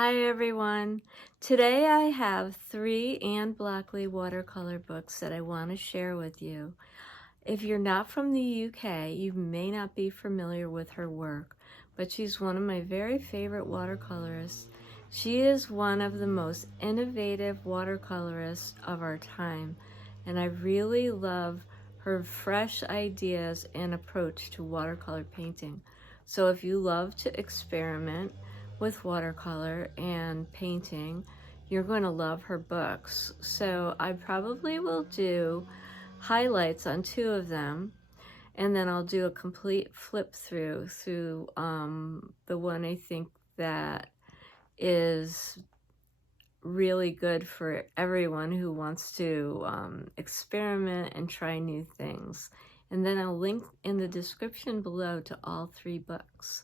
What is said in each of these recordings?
Hi everyone. Today I have 3 Ann Blockley watercolor books that I want to share with you. If you're not from the UK, you may not be familiar with her work, but she's one of my very favorite watercolorists. She is one of the most innovative watercolorists of our time, and I really love her fresh ideas and approach to watercolor painting. So if you love to experiment with watercolor and painting, you're going to love her books. So I probably will do highlights on 2 of them, and then I'll do a complete flip through the one I think that is really good for everyone who wants to experiment and try new things. And then I'll link in the description below to all 3 books.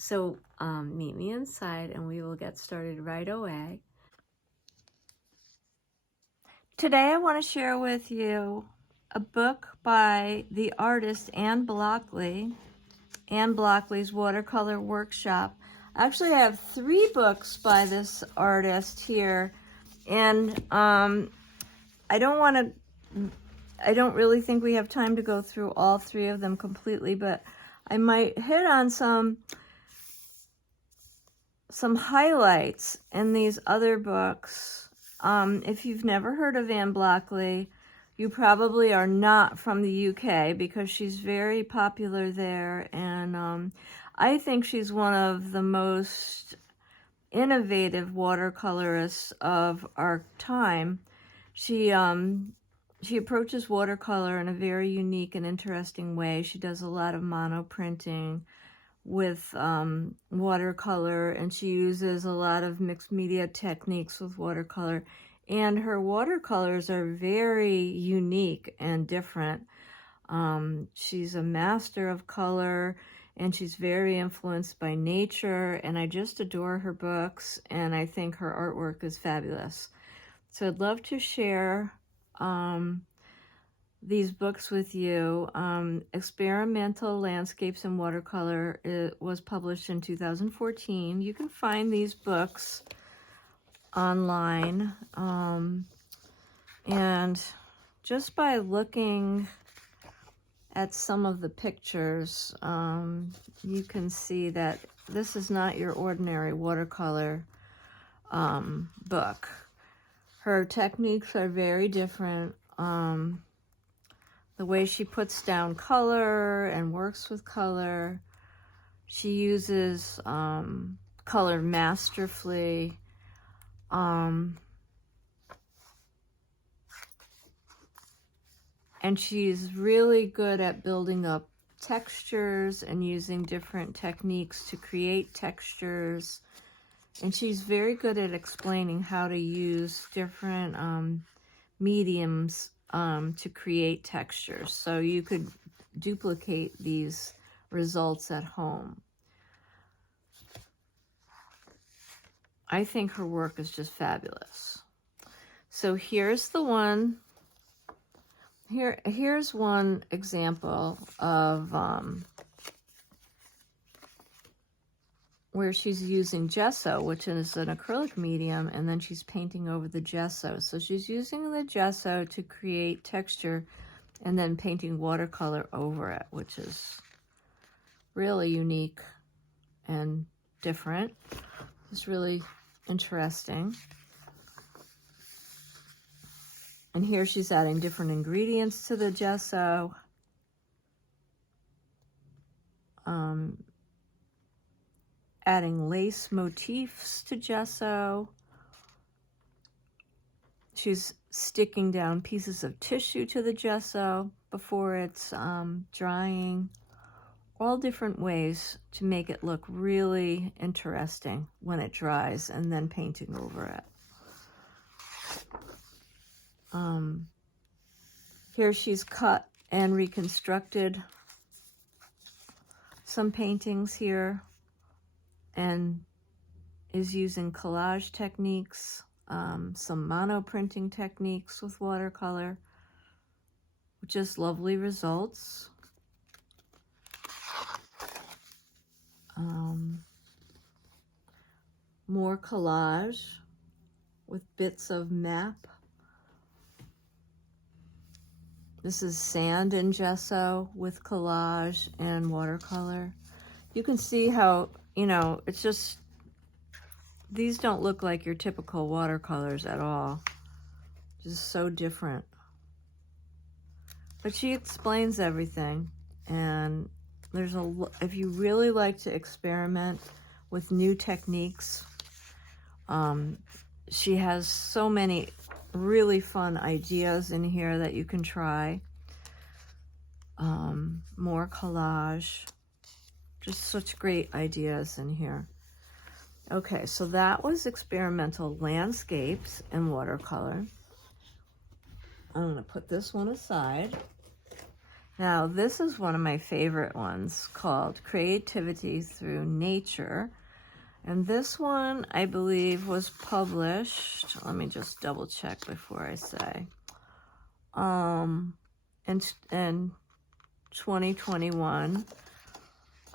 So meet me inside and we will get started right away. Today I want to share with you a book by the artist Ann Blockley, Ann Blockley's Watercolor Workshop. Actually, I have 3 books by this artist here, and I don't really think we have time to go through all 3 of them completely, but I might hit on some highlights in these other books. If you've never heard of Ann Blockley, you probably are not from the UK because she's very popular there, and I think she's one of the most innovative watercolorists of our time. She approaches watercolor in a very unique and interesting way. She does a lot of monoprinting with watercolor, and she uses a lot of mixed media techniques with watercolor, and her watercolors are very unique and different. She's a master of color, and she's very influenced by nature, and I just adore her books, and I think her artwork is fabulous. So I'd love to share these books with you. Experimental Landscapes in Watercolor, it was published in 2014. You can find these books online, and just by looking at some of the pictures, you can see that this is not your ordinary watercolor book. Her techniques are very different. The way she puts down color and works with color, she uses color masterfully. And she's really good at building up textures and using different techniques to create textures. And she's very good at explaining how to use different mediums to create textures. So you could duplicate these results at home. I think her work is just fabulous. So here's the one. Here's one example of where she's using gesso, which is an acrylic medium, and then she's painting over the gesso. So she's using the gesso to create texture and then painting watercolor over it, which is really unique and different. It's really interesting. And here she's adding different ingredients to the gesso. Adding lace motifs to gesso. She's sticking down pieces of tissue to the gesso before it's drying. All different ways to make it look really interesting when it dries, and then painting over it. Here she's cut and reconstructed some paintings here, and is using collage techniques, some monoprinting techniques with watercolor, just lovely results. more collage with bits of map. This is sand and gesso with collage and watercolor. You can see how, you know, it's just, these don't look like your typical watercolors at all. Just so different. But she explains everything, and there's if you really like to experiment with new techniques, she has so many really fun ideas in here that you can try. More collage, just such great ideas in here. Okay, so that was experimental landscapes in watercolor. I'm going to put this one aside. Now, this is one of my favorite ones called Creativity Through Nature. And this one, I believe, was published, let me just double check before I say, in 2021.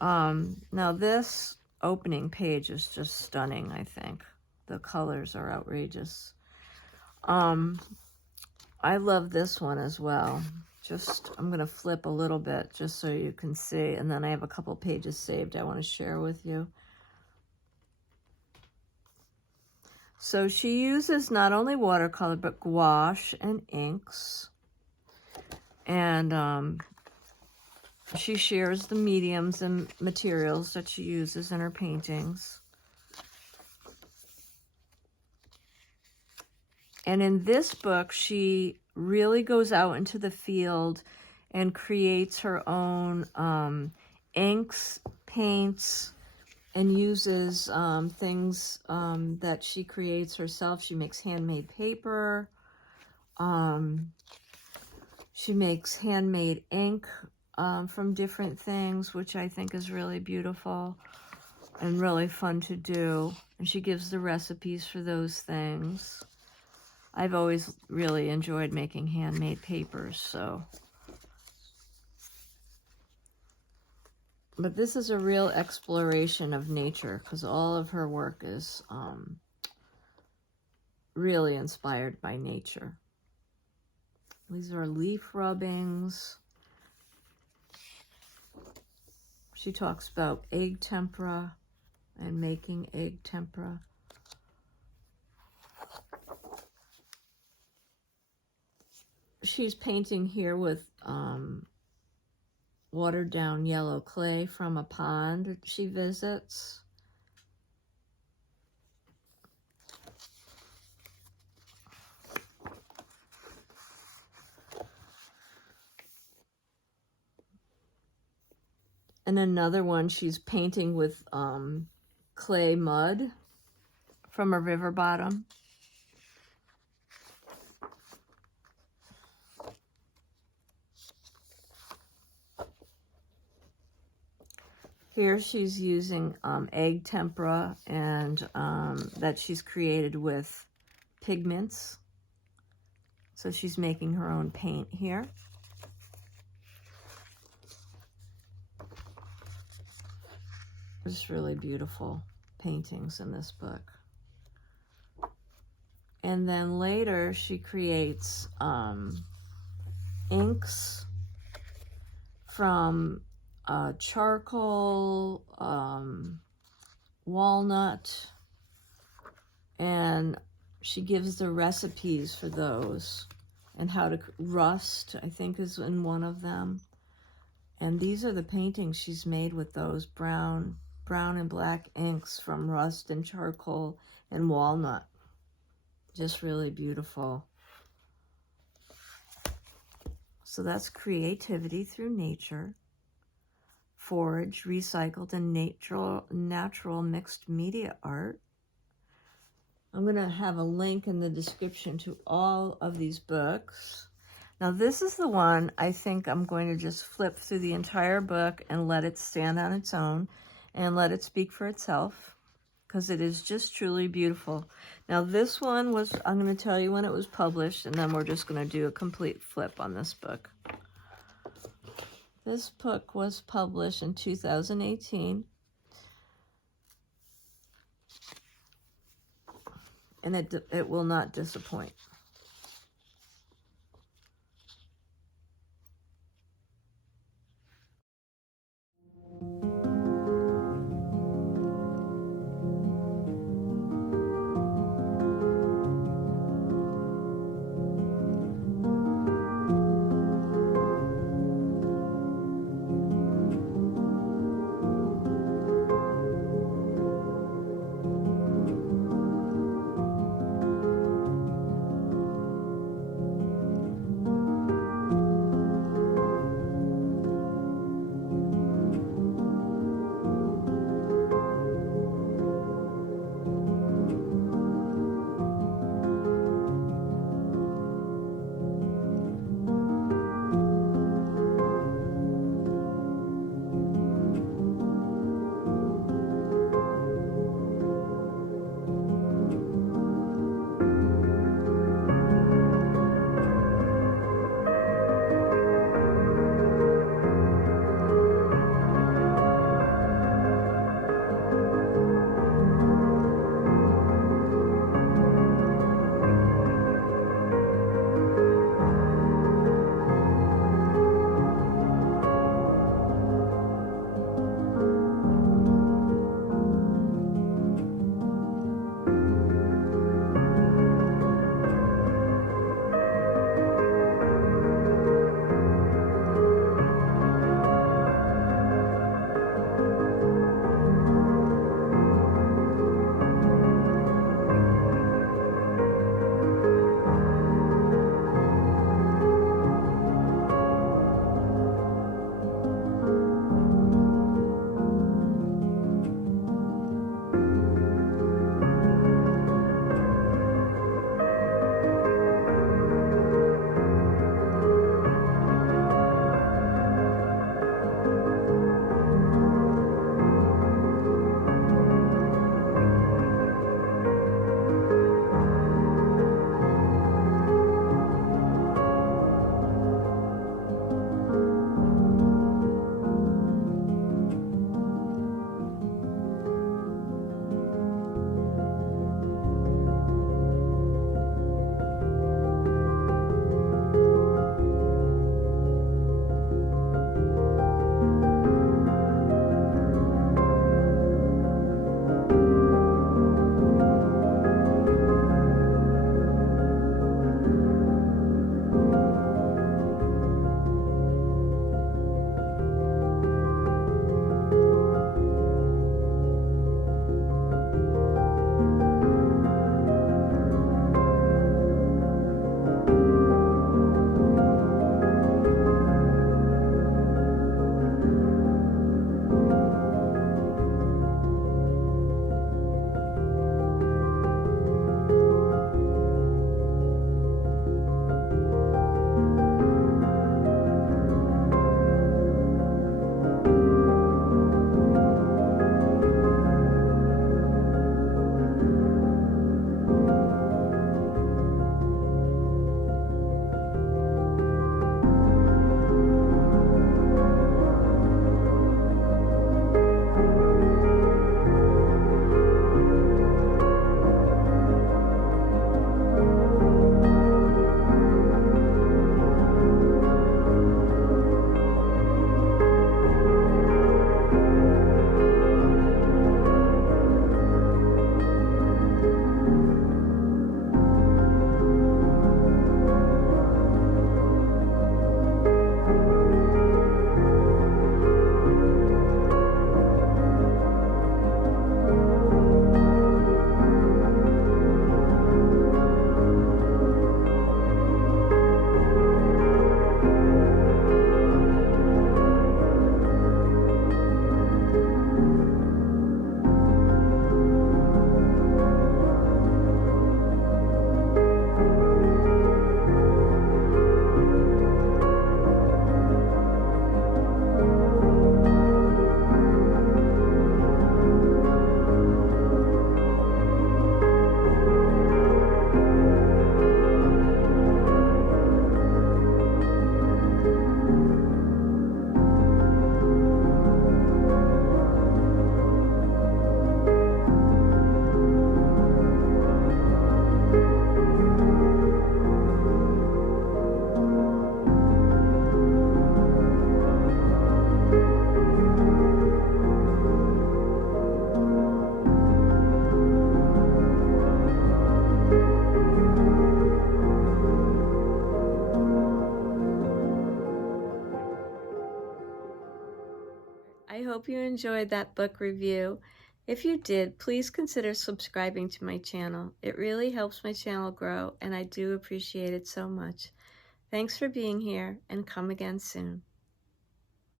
Now, this opening page is just stunning, I think. The colors are outrageous. I love this one as well. I'm going to flip a little bit just so you can see. And then I have a couple pages saved I want to share with you. So she uses not only watercolor, but gouache and inks. And she shares the mediums and materials that she uses in her paintings. And in this book, she really goes out into the field and creates her own inks, paints, and uses things that she creates herself. She makes handmade paper. She makes handmade ink from different things, which I think is really beautiful and really fun to do. And she gives the recipes for those things. I've always really enjoyed making handmade papers, so. But this is a real exploration of nature because all of her work is really inspired by nature. These are leaf rubbings. She talks about egg tempera and making egg tempera. She's painting here with watered down yellow clay from a pond she visits. And another one, she's painting with clay mud from a river bottom. Here she's using egg tempera and that she's created with pigments. So she's making her own paint here. Just really beautiful paintings in this book. And then later she creates inks from charcoal, walnut, and she gives the recipes for those and how to rust, I think is in one of them. And these are the paintings she's made with those brown and black inks from rust and charcoal and walnut. Just really beautiful. So that's Creativity Through Nature. Forage, recycled, and natural mixed media art. I'm going to have a link in the description to all of these books. Now this is the one I think I'm going to just flip through the entire book and let it stand on its own and let it speak for itself because it is just truly beautiful. Now this one was, I'm going to tell you when it was published, and then we're just going to do a complete flip on this book. This book was published in 2018. and it will not disappoint. hope you enjoyed that book review. If you did, please consider subscribing to my channel. It really helps my channel grow, and I do appreciate it so much. Thanks for being here, and come again soon.